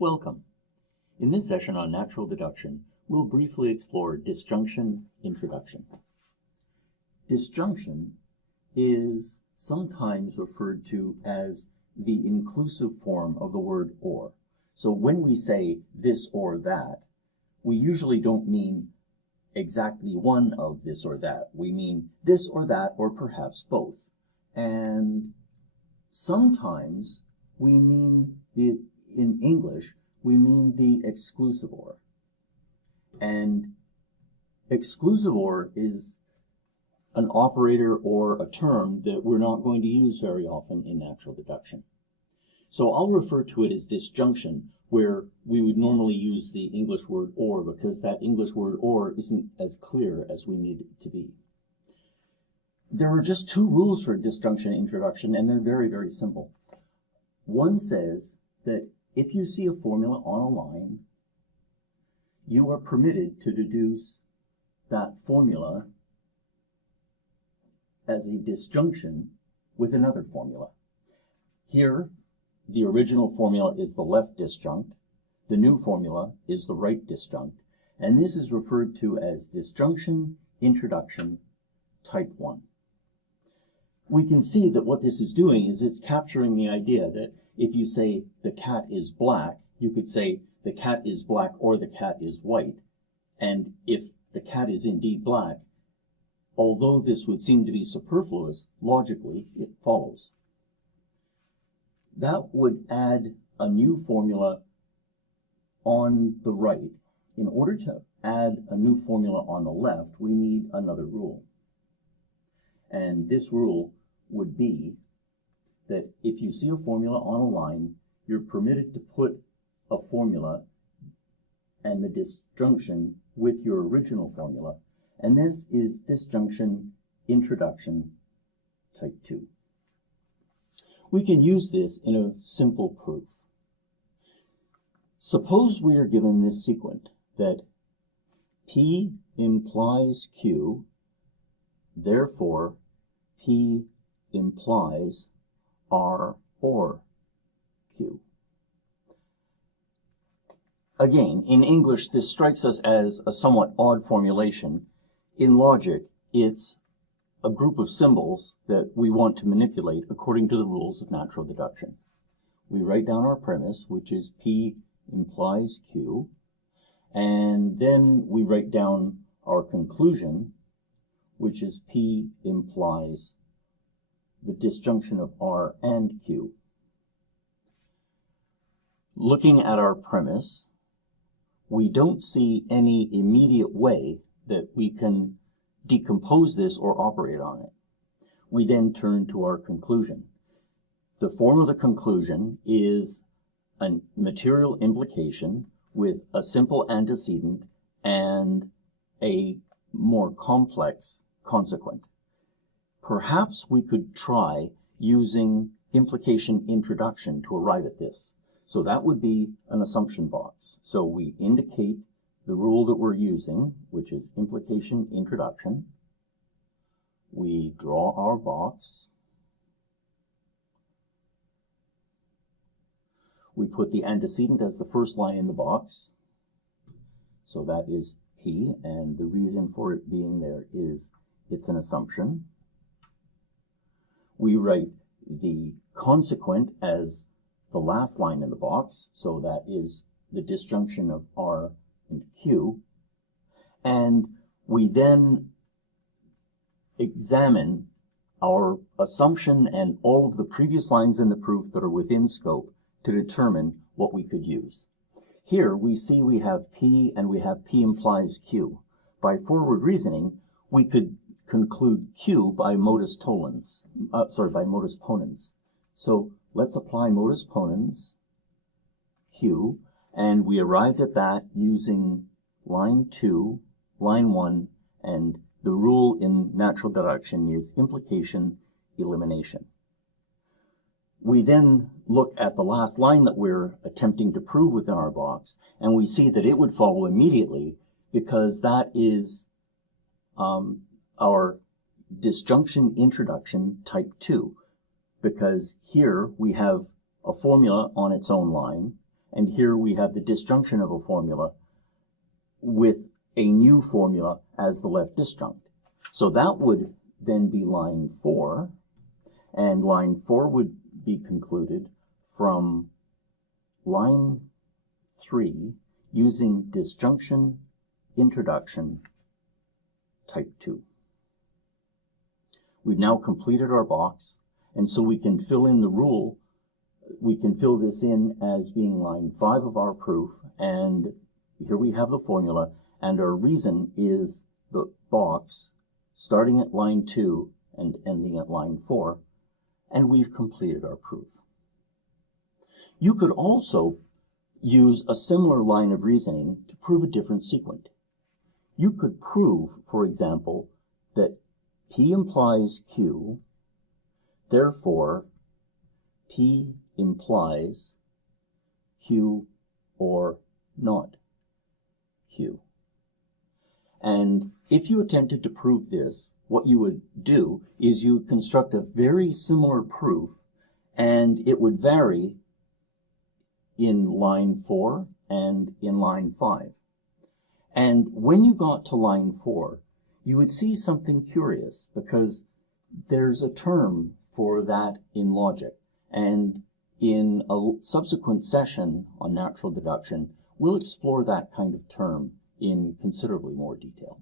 Welcome. In this session on natural deduction, we'll briefly explore disjunction introduction. Disjunction is sometimes referred to as the inclusive form of the word or. So when we say this or that, we usually don't mean exactly one of this or that. We mean this or that, or perhaps both. And sometimes we mean, in English, we mean the exclusive or. And exclusive or is an operator or a term that we're not going to use very often in natural deduction. So I'll refer to it as disjunction, where we would normally use the English word or, because that English word or isn't as clear as we need it to be. There are just two rules for disjunction introduction, and they're very, very simple. One says that if you see a formula on a line, you are permitted to deduce that formula as a disjunction with another formula. Here, the original formula is the left disjunct, the new formula is the right disjunct, and this is referred to as disjunction introduction type 1. We can see that what this is doing is it's capturing the idea that if you say the cat is black, you could say the cat is black or the cat is white, and if the cat is indeed black, although this would seem to be superfluous, logically it follows. That would add a new formula on the right. In order to add a new formula on the left, we need another rule. And this rule would be that if you see a formula on a line, you're permitted to put a formula and the disjunction with your original formula. And this is disjunction introduction type 2. We can use this in a simple proof. Suppose we are given this sequent that P implies Q, therefore P implies R or Q. Again, in English, this strikes us as a somewhat odd formulation. In logic, it's a group of symbols that we want to manipulate according to the rules of natural deduction. We write down our premise, which is P implies Q, and then we write down our conclusion, which is P implies the disjunction of R and Q. Looking at our premise, we don't see any immediate way that we can decompose this or operate on it. We then turn to our conclusion. The form of the conclusion is a material implication with a simple antecedent and a more complex consequent. Perhaps we could try using implication introduction to arrive at this. So that would be an assumption box. So we indicate the rule that we're using, which is implication introduction. We draw our box. We put the antecedent as the first line in the box. So that is P, and the reason for it being there is it's an assumption. We write the consequent as the last line in the box, so that is the disjunction of R and Q, and we then examine our assumption and all of the previous lines in the proof that are within scope to determine what we could use. Here we see we have P and we have P implies Q. By forward reasoning, we could conclude Q by modus tollens, by modus ponens. So let's apply modus ponens, Q, and we arrived at that using line 2, line 1, and the rule in natural deduction is implication elimination. We then look at the last line that we're attempting to prove within our box, and we see that it would follow immediately because that is our disjunction introduction type 2, because here we have a formula on its own line, and here we have the disjunction of a formula with a new formula as the left disjunct. So that would then be line 4, and line 4 would be concluded from line 3 using disjunction introduction type 2. We've now completed our box, and so we can fill in the rule. We can fill this in as being line 5 of our proof, and here we have the formula, and our reason is the box starting at line 2 and ending at line 4, and we've completed our proof. You could also use a similar line of reasoning to prove a different sequent. You could prove, for example, that P implies Q, therefore P implies Q or not Q. And if you attempted to prove this, what you would do is you would construct a very similar proof, and it would vary in line 4 and in line 5. And when you got to line 4, you would see something curious, because there's a term for that in logic. And in a subsequent session on natural deduction, we'll explore that kind of term in considerably more detail.